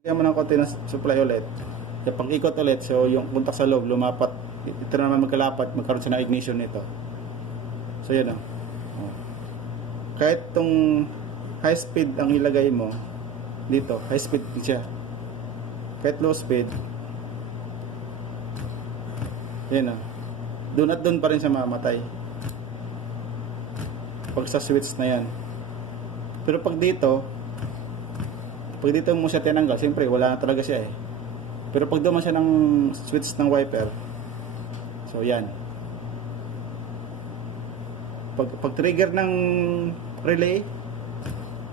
Lagyan mo ng konti ng supply ulit. Kaya pang ikot ulit, so yung contact sa loob, lumapat. Ito naman magkalapat, magkaroon siya ng ignition nito. So yan o. Kahit tong high speed ang ilagay mo, dito, high speed siya. Kahit low speed, yan o. Doon at doon pa rin siya mamatay. Pag sa switch na yan. Pero pag dito mo siya tinanggal, siyempre wala na talaga siya eh. Pero pag duman siya ng switch ng wiper, so yan. Pag trigger ng relay,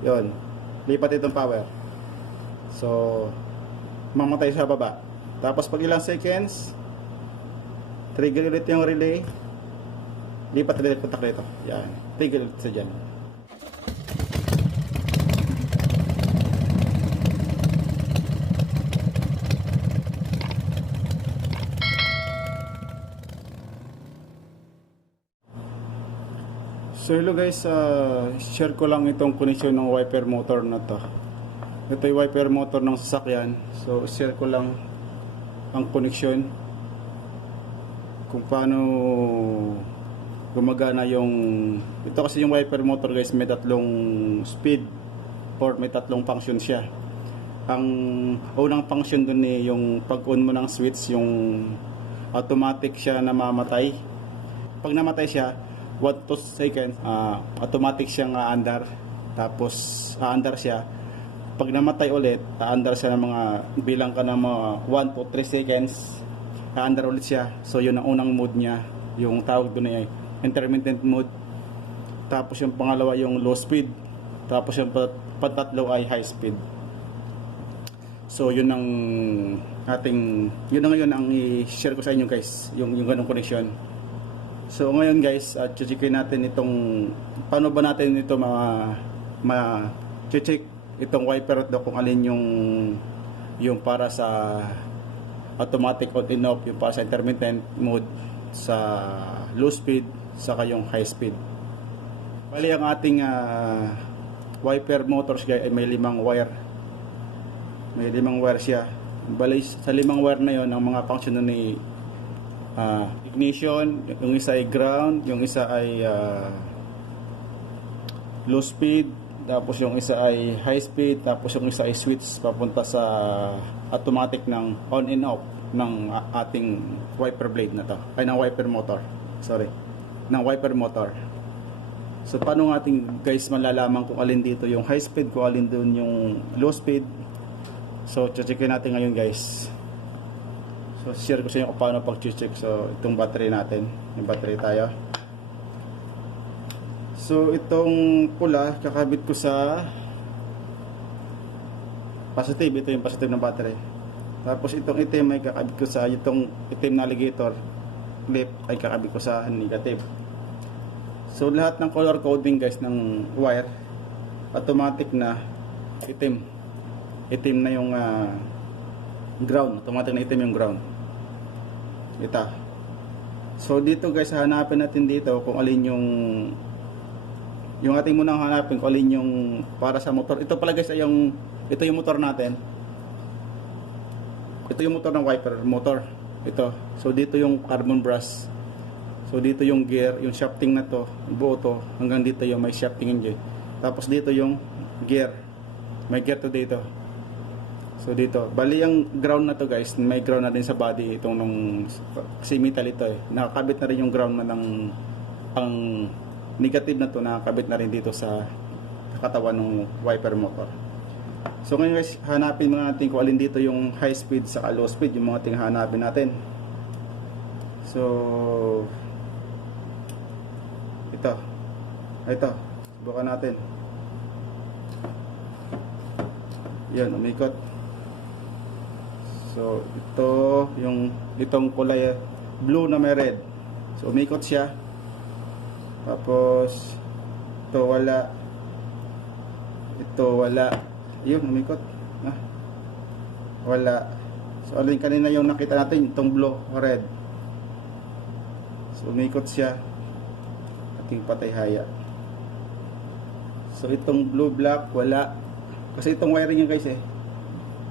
yon, lipat itong power. So, mamatay sa baba. Tapos pag ilang seconds, trigger ulit yung relay, lipat ulit kontak dito. Yan, trigger ulit sa dyan. So hello guys, share ko lang itong connection ng wiper motor na to. Ito yung wiper motor ng sasakyan. So share ko lang ang connection kung paano gumagana yung ito, kasi yung wiper motor guys may tatlong speed or may tatlong function siya. Ang unang function dun eh, yung pag on mo ng switch, yung automatic siya namamatay. Pag namatay siya 1 to 2 seconds, automatic siyang aandar. Tapos aandar siya. Pag namatay ulit, aandar siya ng mga bilang ka ng mga 1 to 3 seconds, aandar ulit siya. So yun ang unang mode niya. Yung tawag doon ay intermittent mode. Tapos yung pangalawa yung low speed. Tapos yung patatlo ay high speed. So yun ang yun na ngayon ang i-share ko sa inyo guys, yung ganong connection. So ngayon guys, checkin natin itong paano ba natin ito check itong wiper at kung alin yung para sa automatic on and off, yung para sa intermittent mode, sa low speed, saka yung high speed. Bali ang ating wiper motors guys ay may 5 wire. May 5 wire siya. Bali sa 5 wire na yon, ang mga function nun ni ignition, yung isa ay ground, yung isa ay low speed, tapos yung isa ay high speed, tapos yung isa ay switch papunta sa automatic ng on and off ng ating wiper blade na to, ay ng wiper motor, ng wiper motor. So paano natin guys malalaman kung alin dito yung high speed, kung alin dun yung low speed? So checkin natin ngayon guys. So share ko sa inyo kung paano pag-check. So itong battery natin, yung battery tayo. So itong pula kakabit ko sa positive, ito yung positive ng battery. Tapos itong itim ay kakabit ko sa itong itim na alligator clip ay kakabit ko sa negative. So lahat ng color coding guys ng wire automatic na itim. Itim na yung ground, automatic na itim yung ground. Ito. So dito guys, hanapin natin dito kung alin yung ating munang hanapin kung alin yung para sa motor. Ito pala guys ay ito yung motor natin. Ito yung motor ng wiper motor. Ito. So dito yung carbon brass. So dito yung gear, yung shafting na to, buo to, hanggang dito yung may shafting engine. Tapos dito yung gear. May gear to dito. So dito, bali ang ground na to guys, may ground na din sa body itong kasi metal ito eh. Nakakabit na rin yung ground na ang negative na to, nakakabit na rin dito sa katawan ng wiper motor. So ngayon guys, hanapin muna natin kung alin dito yung high speed sa low speed, yung mga ting hanapin natin. So ito, subukan natin. Yan, umikot. So itong kulay blue na may red. So umikot siya. Tapos ito wala. Yun, umikot. Wala. So alin kanina yung nakita natin, itong blue, red. So umikot siya. Ating patay haya. So itong blue black wala. Kasi itong wiring yan guys eh.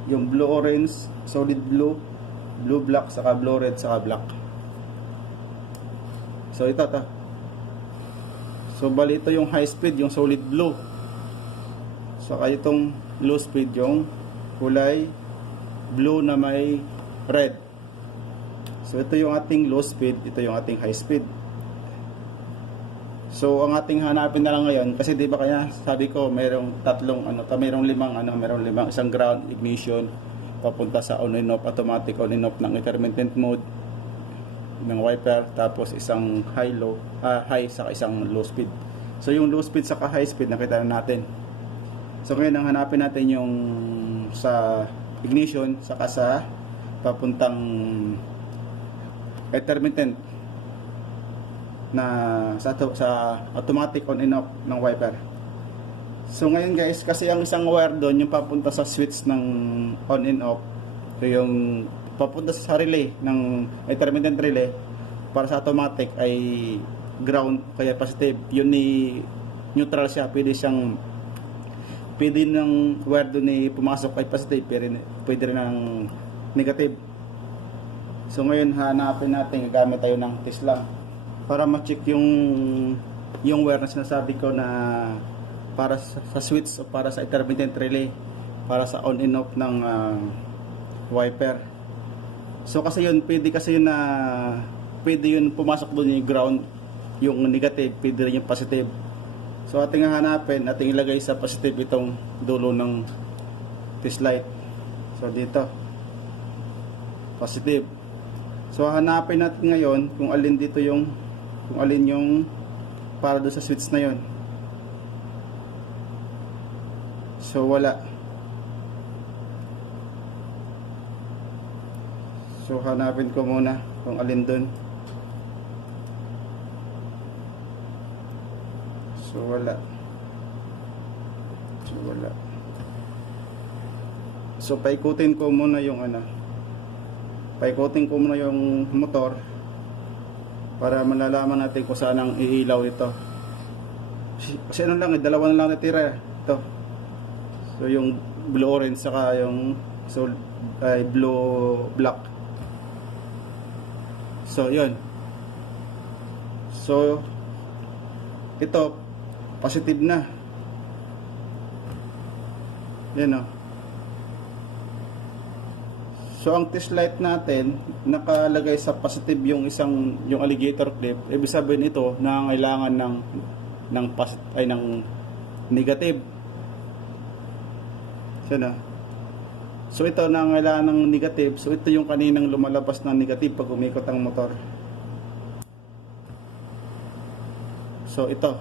yung blue orange, solid blue, blue black, saka blue red, saka black. So ito to. So bali ito yung high speed, yung solid blue. Saka itong low speed, yung kulay blue na may red. So ito yung ating low speed, ito yung ating high speed. So ang ating hanapin na lang ngayon, kasi di ba kaya sabi ko mayroong mayroong limang isang ground, ignition, papunta sa on and off, automatic on and off ng intermittent mode ng wiper, tapos isang high saka isang low speed. So yung low speed saka high speed nakita na natin. So ngayon ang hanapin natin yung sa ignition saka sa papuntang intermittent na sa automatic on and off ng wiper. So ngayon guys, kasi ang isang wire doon yung papunta sa switch ng on and off, so yung papunta sa relay ng intermittent relay para sa automatic ay ground kaya positive, yun ni neutral siya, pwede ng wire doon ni pumasok ay positive, pwede rin ng negative. So ngayon hanapin natin, gagamit tayo ng Tesla para ma-check yung wire na sinasabi ko na para sa switch o para sa intermittent relay, para sa on and off ng wiper. So kasi yun, pwede yun pumasok doon yung ground, yung negative, pwede rin yung positive. So ating hanapin, ating ilagay sa positive itong dulo ng test light. So dito, positive. So hanapin natin ngayon kung alin yung para doon sa switch na yon. So wala. So hanapin ko muna kung alin doon. So wala. So paikutin ko muna yung motor para malalaman natin kung saan ang iilaw ito. Kasi dalawa na lang natira ito. So yung blue orange saka yung blue black. So yun. So ito positive na. Yan o. So ang test light natin nakalagay sa positive yung alligator clip. Ibig sabihin ito nangangailangan ng negative. So ito nangangailangan ng negative. So ito yung kaninang lumalabas ng negative pag umikot ang motor. So ito.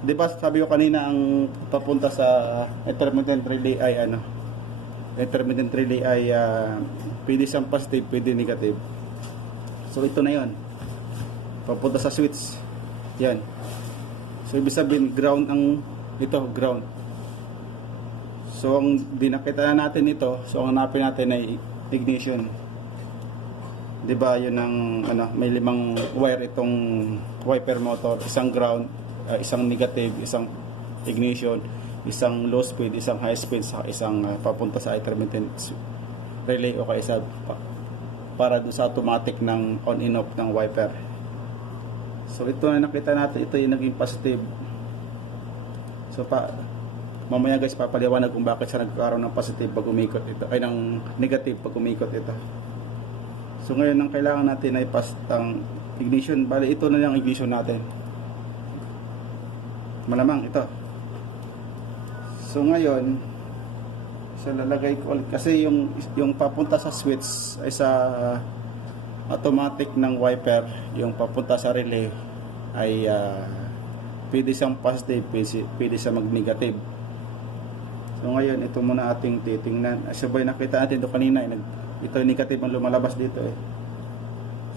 'Di ba sabi ko kanina ang papunta sa intermittent relay ay pwede siyang positive, pwede negative. So ito na yon, papunta sa switch yan. So ibig sabihin ground ground. So ang dinakita natin ito, so ang hanapin natin ay ignition. 'Di ba yun ang may 5 wire itong wiper motor, isang ground, isang negative, isang ignition, isang low speed, isang high speed, sa isang papunta sa intermittent relay o kaya para doon sa automatic ng on and off ng wiper. So ito na nakita natin, ito yung naging positive. So mamaya guys papaliwanag kung bakit siya nagkaroon ng positive pag umikot ito, ay ng negative pag umikot ito. So ngayon ang kailangan natin ay ang ignition. Bali ito na lang ignition natin. Malamang ito. So ngayon, lalagay ko kasi yung papunta sa switch ay sa automatic ng wiper, yung papunta sa relay ay pwede siyang positive, pwede siyang mag-negative. So ngayon, ito muna ating titingnan. Sabay nakita natin ito kanina, ito yung negative ang lumalabas dito eh.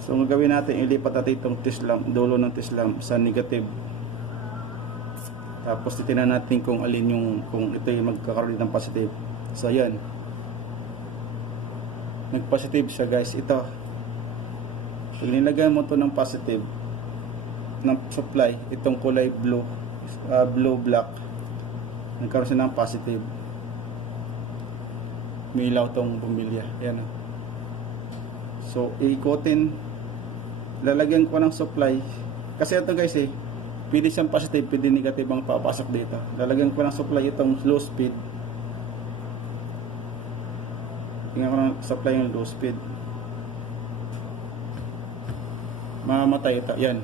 So ang gagawin natin, ilipat natin itong dulo ng test lamp sa negative. Tapos titingnan natin kung kung ito yung magkakaroon ng positive. So ayan, nag-positive siya guys. Ito, pag nilagay mo ito ng positive ng supply, itong kulay blue black, nagkaroon siya ng positive. umilaw tong bumilya. Ayan. So, iikutin. Lalagyan ko ng supply. Kasi ito guys pwede siyang positive, pwede negative ang papasok dito. Lalagyan ko ng supply itong low speed. Tingnan ko ng supply yung low speed. Mamamatay ito. Yan.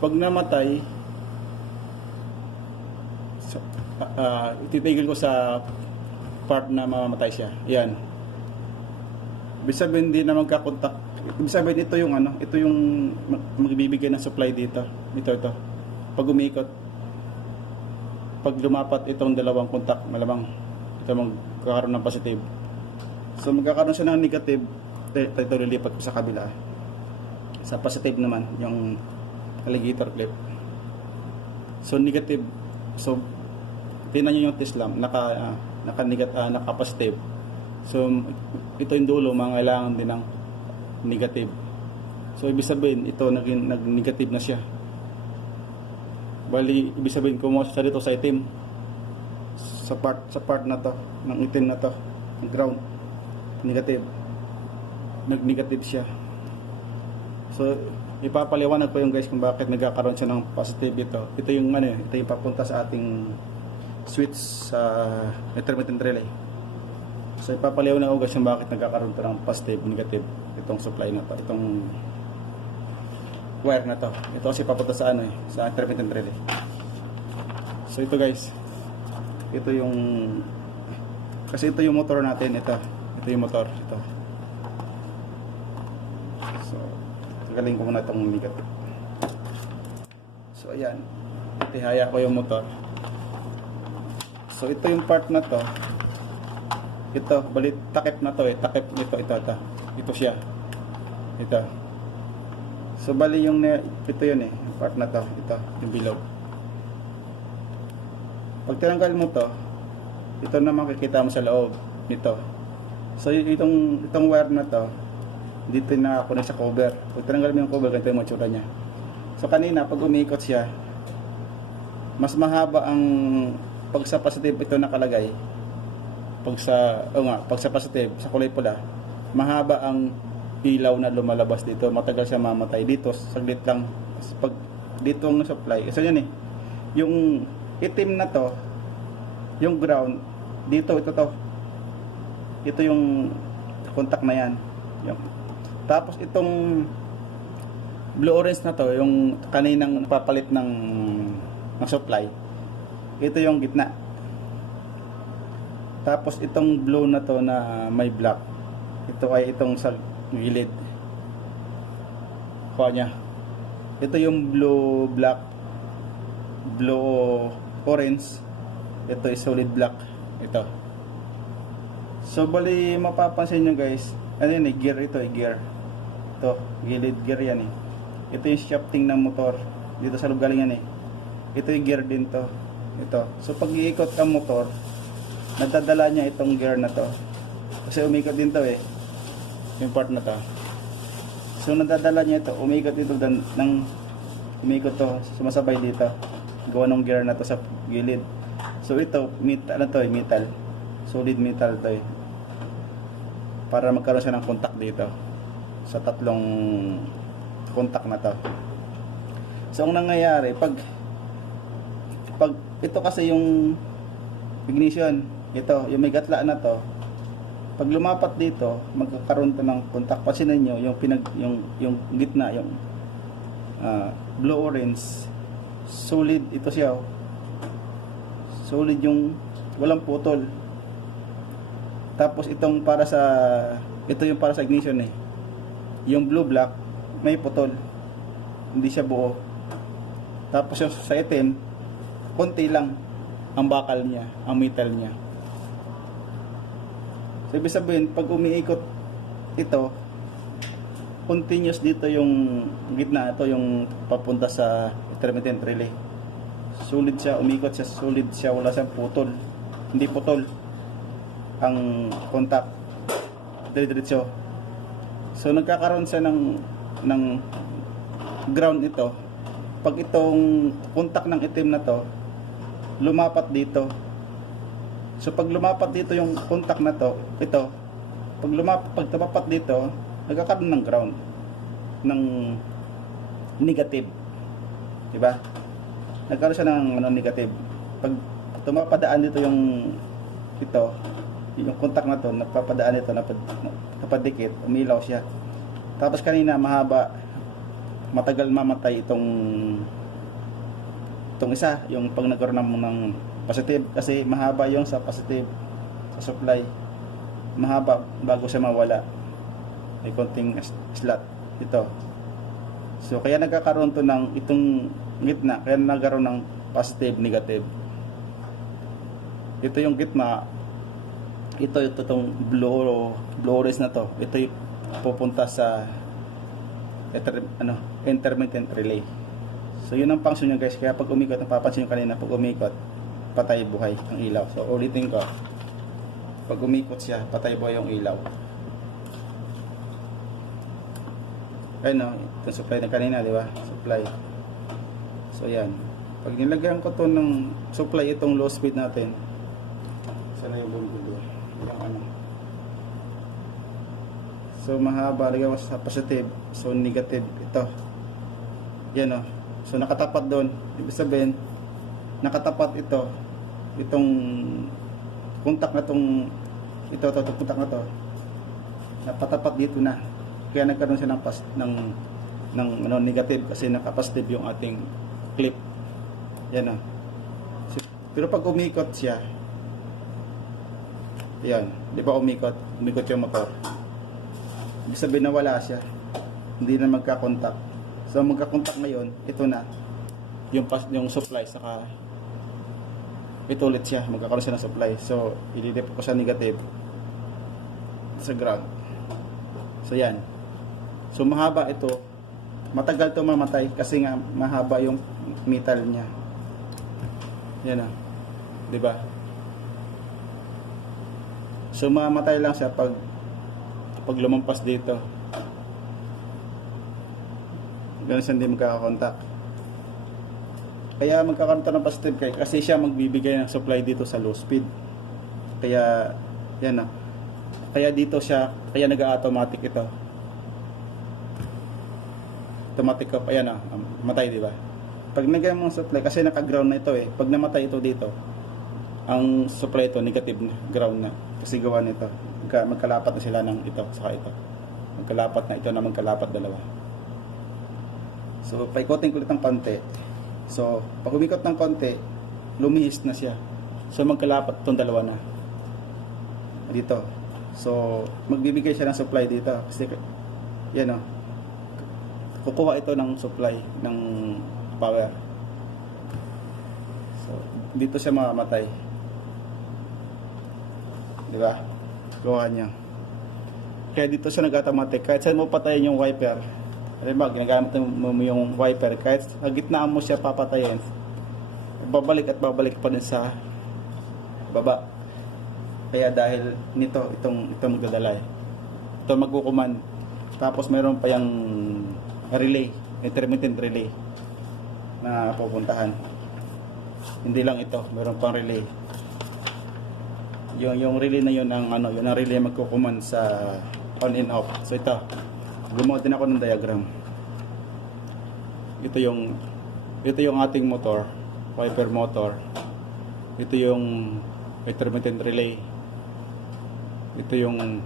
Pag namatay, ititigil ko sa part na mamamatay siya. Yan. Ibig sabihin hindi na magkakontak. Ibig sabihin ito yung ito yung magbibigay ng supply dito. Ito. Pag umikot, pag lumapat itong dalawang kontak, malamang ito magkakaroon ng positive. So magkakaroon siya ng negative, ito lilipat ko sa kabila. Sa positive naman, yung alligator clip. So negative. So tingnan niyo yung Teslam, naka positive. So ito yung dulo, mangailangan din ng negative. So ibig sabihin ito nag-negative na siya. Bali ibig sabihin kumuha siya dito sa itim. Sa part na to, ng itim na to, ng ground. Negative. Nag-negative siya. So ipapaliwanag ko yung guys kung bakit nagkakaroon siya ng positive ito. Ito yung ito yung papunta sa ating switch sa intermittent relay. So ipapaliwanag ko guys kung bakit nagkakaroon ito ng positive, negative itong supply na to, itong wire na to. Ito kasi papunta sa sa intermittent relay. So ito guys, ito yung kasi ito yung motor natin, ito yung motor, ito. So galing ko muna itong negative. So ayan, itihaya ko yung motor. So ito yung part na to, ito balit takip na to takip nito, ito siya, ito. So bali yung ito yun part na to, ito yung bilog. Pag tinanggal mo to, ito na makikita mo sa loob nito. So itong wire na to, dito na ako sa cover. Pag tinanggal mo yung cover, ganito yung matsura niya. So kanina pag umiikot siya, mas mahaba ang pag sa positive ito nakalagay. Pag sa positive, sa kulay pula, mahaba ang ilaw na lumalabas dito. Matagal siya mamatay dito, saglit lang. Pag dito ang supply, so yan yung itim na to, yung ground dito, ito yung contact na yan. Tapos itong blue orange na to, yung kaninang papalit ng supply, ito yung gitna. Tapos itong blue na to na may black, ito ay itong sa gilid. Kuha niya. Ito yung blue black, blue orange. Ito is solid black. Ito. So bali mapapansin nyo guys, gear ito, gear. Ito, gilid gear yan Ito yung shafting ng motor. Dito sa loob galing yan Ito yung gear din to. Ito. So pag iikot ang motor, nadadala niya itong gear na to. Kasi umikot din to yung part na to. So nadadala niya ito, umikot dito umikot to, sumasabay dito. Gawa ng gear na to sa gilid. So ito, metal. Solid metal to para magkaroon siya ng contact dito sa tatlong contact na to. So ang nangyayari pag ito kasi yung ignition, ito yung may gatla na to, pag lumapat dito magkakaroon to ng contact. Pansinin niyo yung gitna, yung blue orange, solid ito siya solid, yung walang putol. Tapos itong ito yung para sa ignition yung blue black may putol, hindi siya buo. Tapos yung sa itim, konti lang ang bakal niya, ang metal niya. So ibig sabihin pag umiikot ito, continuous dito yung gitna, ito yung papunta sa intermittent relay. Solid siya, umikot siya, solid siya, wala siyang putol, hindi putol ang contact, diretso. So nagkakaroon siya ng ground ito pag itong contact ng itim na to lumapat dito. So pag lumapat dito yung contact na to, ito, pag tumapat dito, nagkakaroon ng ground, ng negative. Diba? Nagkaroon siya ng negative. Pag tumapadaan dito yung contact na to, nagpapadaan dito, napadikit, umilaw siya. Tapos kanina mahaba, matagal mamatay itong isa, yung pag nagkaroon ng positive, kasi mahaba yung sa positive sa supply, mahaba bago siya mawala, may konting slot ito. So kaya nagkakaroon to ng itong gitna, kaya nagkaroon ng positive negative. Ito yung gitna, itong blow rays na to, ito yung pupunta sa intermittent relay. So yun ang function niya guys. Kaya pag umikot, napapansin nyo kanina, pag umikot, patay buhay ang ilaw. So ulitin ko, pag umikot siya, patay buhay yung ilaw. Ayun no, itong supply na kanina, di ba? Supply. So yan, pag nilagyan ko to ng supply, itong low speed natin, sana yung bumbulo, so mahaba, lagyan ko sa positive, so negative ito, yan o. So nakatapat doon, ibig sabihin nakatapat itong contact na itong contact na to, napatapat dito na, kaya nagkaroon siya ng negative, kasi nakapositive yung ating clip, yan o. Pero pag umikot siya, yan, di ba umikot yung motor, ibig sabihin nawala siya, hindi na magkakontak. So magkakontak ngayon, ito na yung supply, saka ito ulit siya, magkakaroon siya ng supply. So ililip ko sa negative sa ground. So yan, so mahaba ito, matagal to mamatay kasi nga mahaba yung metal niya, yan o, di ba? So mamatay lang siya pag lumampas dito, ganun siya, hindi magkakakontak. Kaya magkakaroon ng positive kasi siya magbibigay ng supply dito sa low speed. Kaya yan na, kaya dito siya, kaya nag-automatic ito, automatic up, ayan na, matay, di ba? Pag nagay mo supply, kasi naka-ground na ito eh, pag namatay ito dito, ang supply ito negative na, ground na, kasi gawa nito, magkalapat na sila ng ito saka ito, magkalapat na ito na magkalapat dalawa. So paikotin ko ulit ng konti, so pag umikot ng konti, lumihis na siya, so magkalapat itong dalawa na dito. So magbibigay siya ng supply dito, kasi yan o, kukuha ito ng supply ng power. So dito siya mamamatay, di ba? Kuha niya. Kaya dito siya nag-automatic, kahit saan mo patayin yung wiper. Alam mo, ginagamit mo yung wiper, kahit sa gitna mo siya papatayin, babalik at babalik pa din sa baba. Kaya dahil nito, itong magdadala, ito magkukuman. Tapos mayroon pa yung relay, intermittent relay na pupuntahan. Hindi lang ito, mayroon pang relay. Yung relay na yun ang yun ang relay magkukuman sa on and off. So ito, gumawa din ako ng diagram. Ito yung ating motor, wiper motor. Ito yung intermittent relay. Ito yung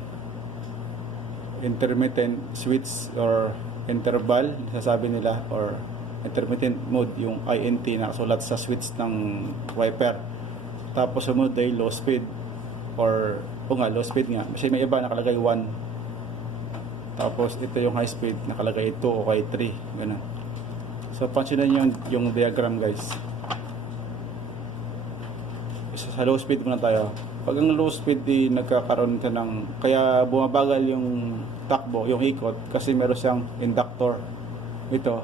intermittent switch or interval, sasabi nila, or intermittent mode, yung INT na sulat sa switch ng wiper. Tapos sumunod ay low speed, or low speed nga, kasi may iba nakalagay 1. Tapos ito yung high speed, nakalagay 2 o kay 3, ganun. So pansinin yung diagram guys. Sa low speed muna tayo. Pag ang low speed nagkakaroon ka ng, kaya bumabagal yung takbo, yung ikot, kasi meron siyang inductor. Ito,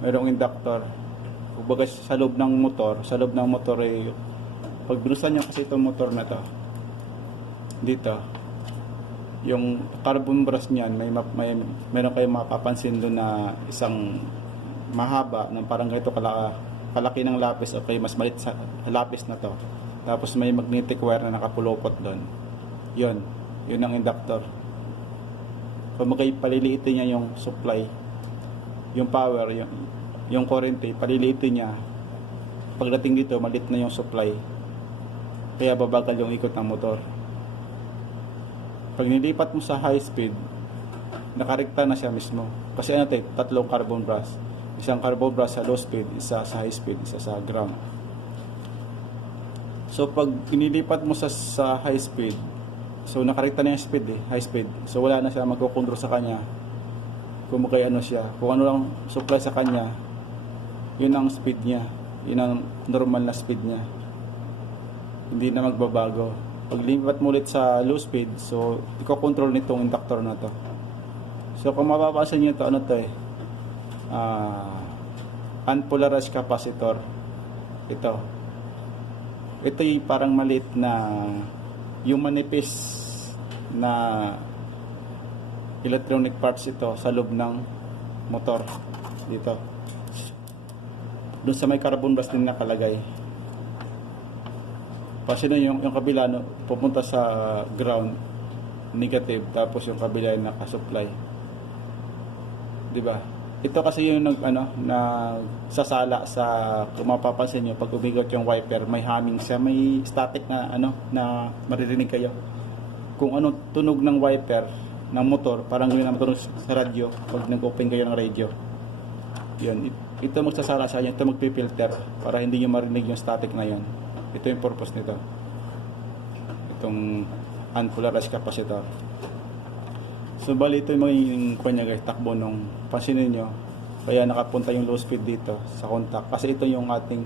merong inductor. Kumbaga sa loob ng motor ay, pag binusan nyo kasi itong motor na to, dito, yung carbon brush niyan, meron kayong mapapansin doon na isang mahaba ng parang ganito kalaki ng lapis, okay, mas maliit sa lapis na to. tapos may magnetic wire na nakapulupot doon. Yun ang inductor. Kung paliliitin niya yung supply, yung power, yung current, paliliitin niya. Pagdating dito, malit na yung supply. Kaya babagal yung ikot ng motor. Pag nilipat mo sa high speed, nakarekta na siya mismo. Kasi tatlong carbon brass. Isang carbon brass sa low speed, isa sa high speed, isa sa ground. So pag inilipat mo sa high speed, so nakarekta na yung speed high speed. So wala na siya magkukontrol sa kanya. Kung siya, kung ano lang supply sa kanya, yun ang speed niya. Yun ang normal na speed niya. Hindi na magbabago. Pag lipat mo ulit sa low speed, so iko-control nitong inductor na to. So kung mababasa niyo to, unpolarized capacitor. Ito yung parang maliit na yung manipis na electronic parts ito sa loob ng motor dito. Doon sa may carbon brass din nakalagay. Kasi yung kabila pupunta sa ground negative, tapos yung kabila ay naka-supply. 'Di ba? Ito kasi yung sasala sa, kung mapapansin niyo, pag umigot yung wiper, may humming siya, may static na na maririnig kayo. Kung tunog ng wiper ng motor, parang gawin na tunog sa radyo pag nag-open kayo ng radio. Yun, ito magsasala sa inyo, ito magpipilter para hindi niyo marinig yung static na yun. Ito yung purpose nito. Itong unpolarized capacitor. So bali ito yung magiging guys, takbo nung pansinin nyo. Kaya nakapunta yung low speed dito sa contact. Kasi ito yung ating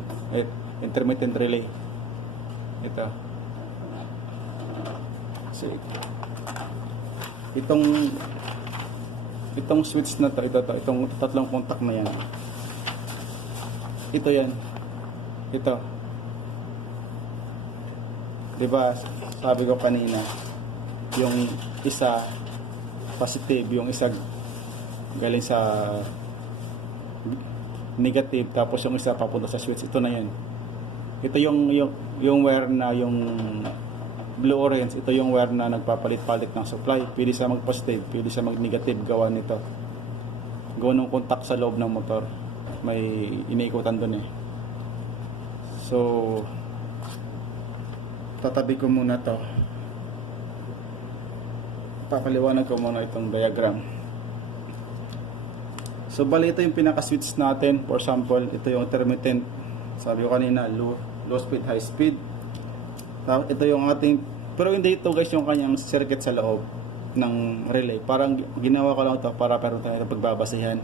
intermittent relay. Ito. So, itong switch na to, itong tatlong contact na yan. Ito yan. Ito. Diba, sabi ko kanina, yung isa positive, yung isa galing sa negative, tapos yung isa papunta sa switch. Ito na yan. Ito yung wire na yung blue orange. Ito yung wire na nagpapalit-palit ng supply. Pwede siya mag-positive, pwede siya mag-negative. Gawa nito, gawa ng contact sa loob ng motor. May iniikutan dun So tatabi ko muna to. Papaliwanag ko muna itong diagram. So bali ito yung pinaka-switch natin. For example, ito yung intermittent. Sabi ko kanina, low speed, high speed. Ito yung ating, pero hindi ito guys yung kanyang circuit sa loob ng relay. Parang ginawa ko lang ito para pero tayo pagbabasihan.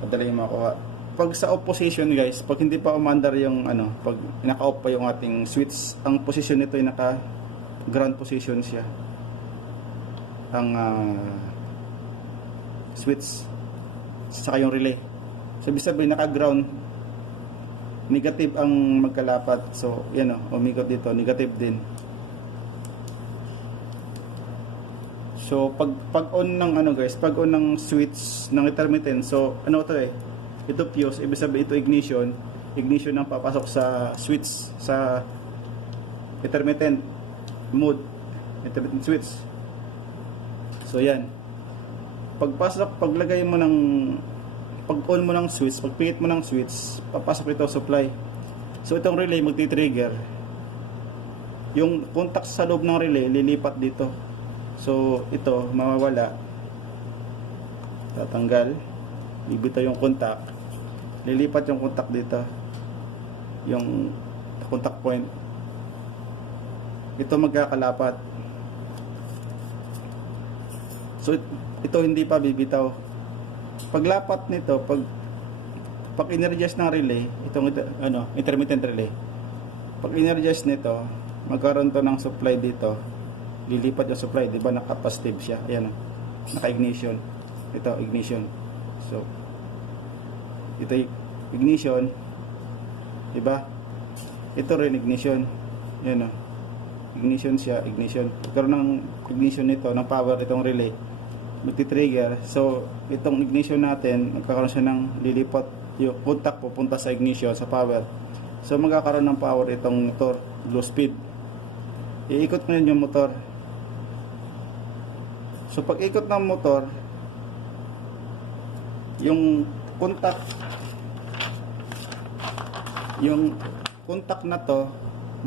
Padali yung makuha. Pag sa off position guys, pag hindi pa umandar yung pag naka-off pa yung ating switch, ang position nito ay naka ground position siya. Ang switch saka yung relay. So ibig sabihin naka-ground, negative ang magkalapat. So yan umikot dito, negative din. So pag on ng guys, pag on ng switch ng intermittent, so ito fuse, ibig sabihin ito ignition ang papasok sa switch, sa intermittent mode, intermittent switch. So yan, paglagay mo pag on mo ng switch, pagpikit mo ng switch, papasok ito supply. So itong relay magti-trigger, yung contact sa loob ng relay lilipat dito. So ito mawawala, tatanggal, bibitaw yung contact, lilipat yung contact dito, yung contact point, ito magkakalapat. So ito hindi pa bibitaw. Paglapat nito, pag energize ng relay, itong intermittent relay, pag energize nito, magkaroon to ng supply dito, lilipat yung supply, di ba naka-positive siya, ayan naka-ignition, ito ignition. So ito ignition, di ba? Ito rin ignition, ayan ignition siya, ignition. Karoon ng ignition nito, ng power itong relay, magti-trigger. So itong ignition natin, magkakaroon siya ng lilipat yung contact pupunta sa ignition, sa power. So magkakaroon ng power itong motor, low speed. Iikot mo yun yung motor. So pag ikot ng motor, yung contact na to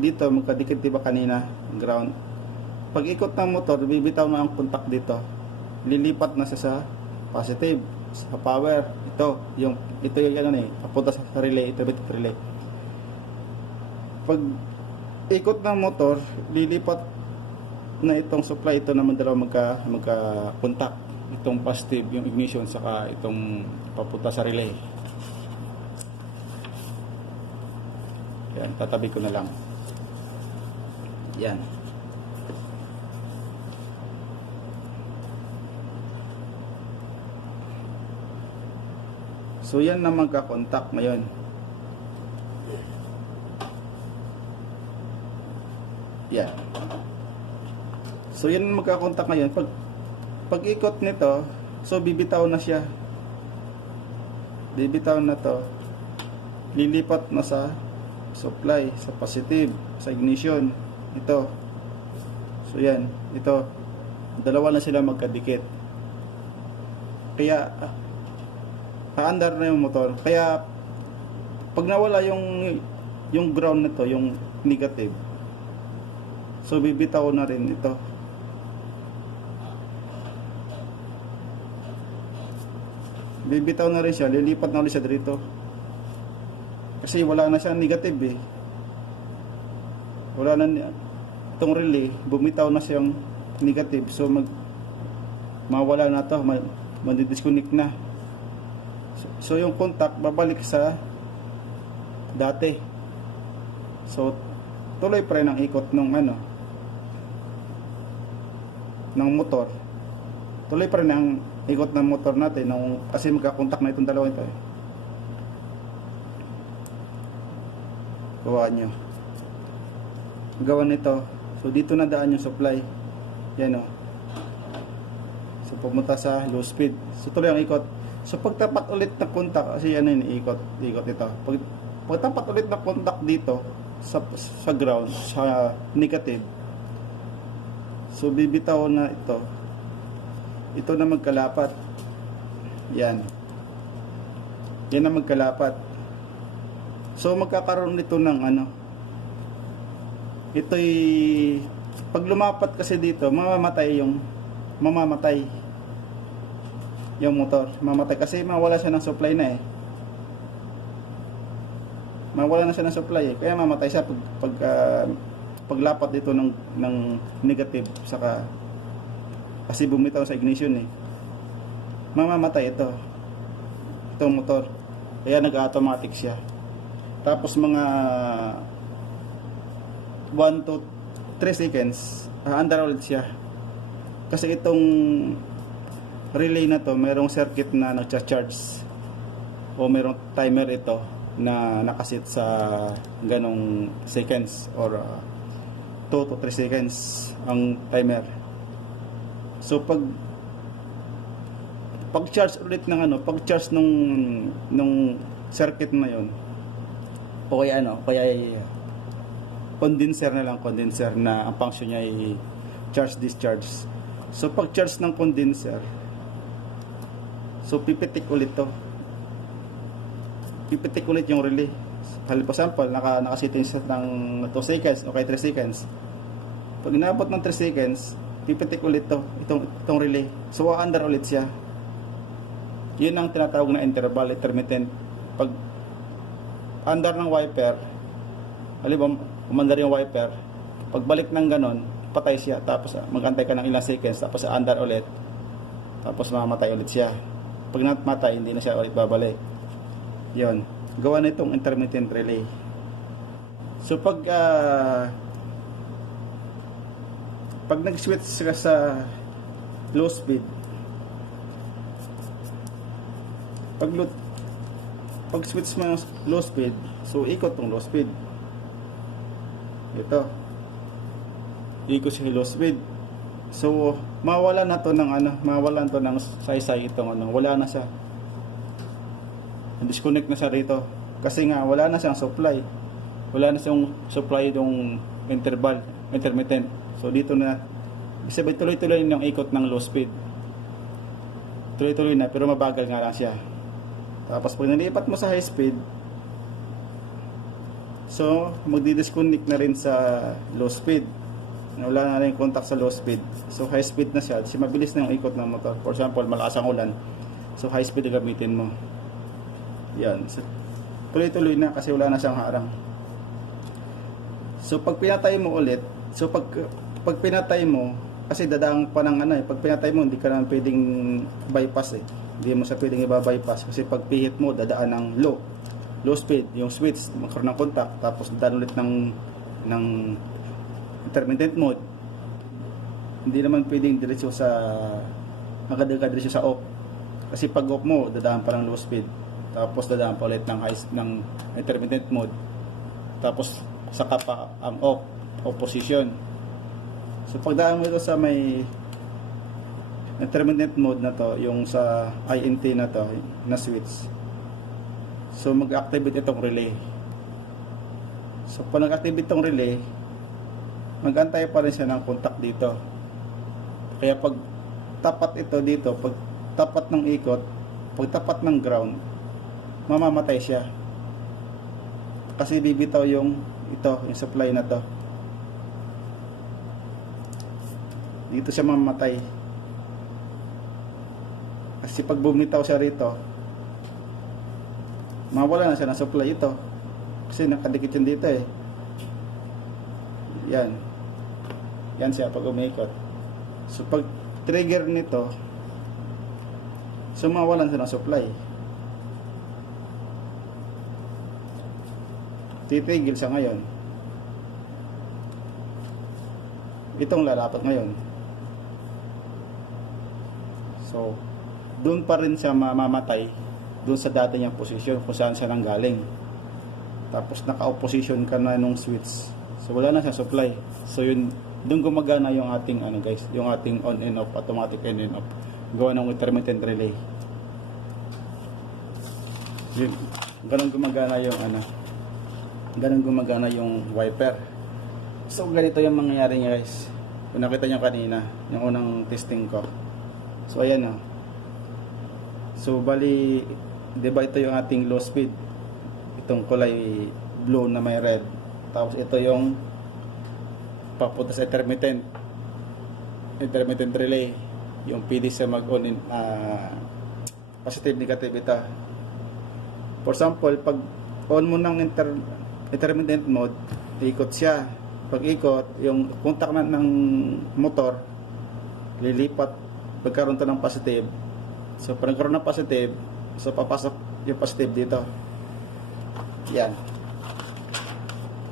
dito magkadikit, diba kanina ground. Pag ikot ng motor, bibitaw na ang contact dito, lilipat na siya sa positive, sa power. Ito yung ano eh, papunta sa relay, ito relay. Pag ikot ng motor, lilipat na itong supply, ito naman dalawa magka-contact, itong positive, yung ignition, saka itong papunta sa relay. Yan, tatabi ko na lang. Yan. So yan na magka-contact ngayon. Yan. So yan na magka-contact ngayon. Pag ikot nito, so bibitaw na siya. Bibitaw na to. Lilipat na sa supply, sa positive, sa ignition. Ito. So yan, ito. Dalawa na sila magkadikit. Kaya paandar na yung motor. Kaya pag nawala yung ground nito, yung negative, so bibitaw na rin ito. Bibitaw na rin siya, lilipat na ulit siya dito. Kasi wala na siya negative eh. Wala na itong relay, bumitaw na siyang negative. So mawala na to, madidisconnect na. So yung contact babalik sa dati. So tuloy pa rin ang ikot ng ng motor. Tuloy pa rin ang ikot ng motor natin kasi magka-contact na itong dalawa ito eh. Gawa nyo. Gawa nito. So dito na daan yung supply. Yan o. So pumunta sa low speed. So tuloy ang ikot. So pagtapat ulit na contact, kasi yan yung ikot ito. Pagtapat ulit na contact dito sa ground, sa negative, so bibitaw na ito. Ito na magkalapat. Yan. Yan na magkalapat. So magkakaroon nito ng ito'y pag lumapat kasi dito, mamamatay yung motor, mamatay kasi mawala siya ng supply na eh. Mawala na siya ng supply eh. Kaya mamatay siya paglapat dito ng negative, saka kasi bumitaw sa ignition eh. Mamamatay itong motor. Kaya nag-automatic siya. Tapos mga 1 to 3 seconds, under ulit siya. Kasi itong relay na to, mayroong circuit na nagcha-charge o mayroong timer ito na nakasit sa ganong seconds or 2 to 3 seconds ang timer. So pag-charge ulit ng pag-charge nung circuit na yon, o kaya condenser na ang function niya ay charge discharge. So pag-charge ng condenser, so pipitik ulit to. Pipitik ulit yung relay. For example, nakasitin siya ng 2 seconds o kaya 3 seconds. Pag inabot ng 3 seconds, pipitik ulit itong relay. So under ulit siya. Yun ang tinatawag na interval, intermittent. Pag under ng wiper, halimbawa umandar yung wiper, pagbalik ng ganon, patay siya. Tapos mag-antay ka ng ilang seconds, tapos under ulit, tapos mamatay ulit siya. Pag namatay, hindi na siya ulit babalik. Yun, gawa na itong intermittent relay. So pag nag-switch ka sa low speed, pag switch mo yung low speed, so ikot tong low speed. Ito, ikot si low speed. So mawala na to ng saysay itong wala na siya. Disconnect na siya rito kasi nga wala na siyang supply. wala na siyang supply yung intermittent. So dito na, sabi tuloy-tuloy yung ikot ng low speed. Tuloy-tuloy na, pero mabagal nga lang siya. Tapos pag nalipat mo sa high speed, so magdi-disconnect na rin sa low speed. Wala na rin contact sa low speed. So high speed na siya. Kasi mabilis na yung ikot ng motor. For example, malakas ang ulan. So high speed na gamitin mo. Yan. So, tuloy-tuloy na kasi wala na siyang harang. So pag pinatay mo ulit, so pag pinatay mo, kasi dadaang pa ng pag pinatay mo, hindi ka na pwedeng bypass eh. Hindi mo siya pwedeng i-bypass kasi pag pihit mo, dadaan ng low speed, yung switch, magkaroon ng contact, tapos dadaan ulit ng intermittent mode. Hindi naman pwedeng diretso sa diretso sa off. Kasi pag off mo, dadaan pa ng low speed. Tapos dadaan pa ulit ng intermittent mode. Tapos saka pa ang off position. So pagdaan mo ito sa may intermittent mode na to, yung sa INT na to, na switch. So mag-activate itong relay. So pag nag-activate itong relay, mag-antay pa rin siya ng contact dito. Kaya pag tapat ito dito, pag tapat ng ikot, pag tapat ng ground, mamamatay siya. Kasi bibitaw yung supply na to. Dito siya mamamatay. Kasi pag bumitaw siya rito, mawala na siya ng supply ito. Kasi nakadikit yun dito eh. Yan. Yan siya pag umiikot. So pag trigger nito, so mawalan siya ng supply. Titigil siya ngayon. Itong lalapat ngayon. So doon pa rin siya mamamatay doon sa dati niyang posisyon kung saan siya nanggaling. Tapos naka-opposition ka na nung switch. So wala na siya supply. So yun, doon gumagana yung ating guys, yung ating on and off, automatic on and off. Gawa ng intermittent relay. Yun, ganun gumagana yung ganun gumagana yung wiper. So ganito yung mangyayari niya guys. Kung nakita niyo kanina, yung unang testing ko. So ayan na. So bali, 'di ba ito yung ating low speed. Itong kulay blue na may red. Tapos ito yung papunta sa intermittent relay, yung PD sa mag-on positive negative ito. For example, pag on mo ng intermittent mode, ikot siya. Pag ikot, yung contact ng motor lilipat, pagkaroon to ng positive. So pag nagkaroon ng positive, so papasok yung positive dito. Yan.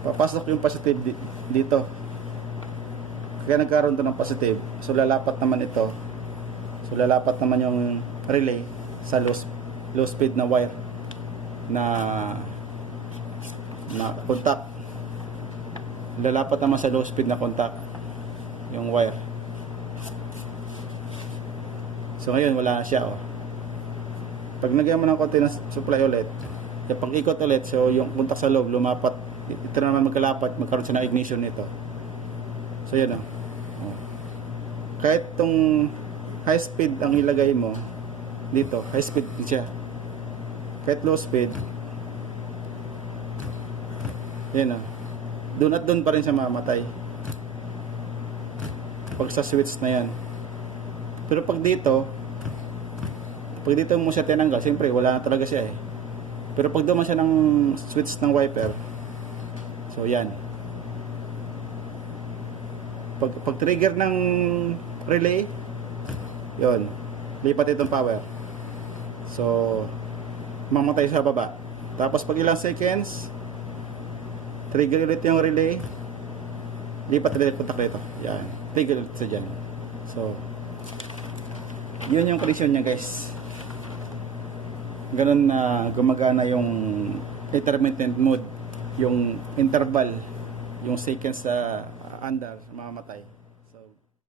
Papasok yung positive dito. Kaya nagkaroon to ng positive. So lalapat naman ito. So lalapat naman yung relay sa low speed na wire na contact. Lalapat naman sa low speed na contact yung wire. So ngayon wala na siya Pag nagyan mo ng konti ng supply ulit, pag ikot ulit, so yung contact sa loob lumapat, ito naman magkalapat, magkaroon siya ng ignition nito. So yun kahit tong high speed ang ilagay mo dito, high speed siya. Kahit low speed, yan doon at doon pa rin siya mamatay pag sa switch na yan. Pero pag dito mo siya tinanggal, siyempre wala na talaga siya Pero pag duman siya ng switch ng wiper, so yan, pag trigger ng relay, yon, lipat itong power, so mamatay sa baba. Tapos pag ilang seconds, trigger ulit yung relay, lipat ulit puntak dito, yan, trigger ulit sa dyan. So yun yung condition niya guys. Ganun na gumagana yung intermittent mode, yung interval, yung seconds sa under, mamamatay.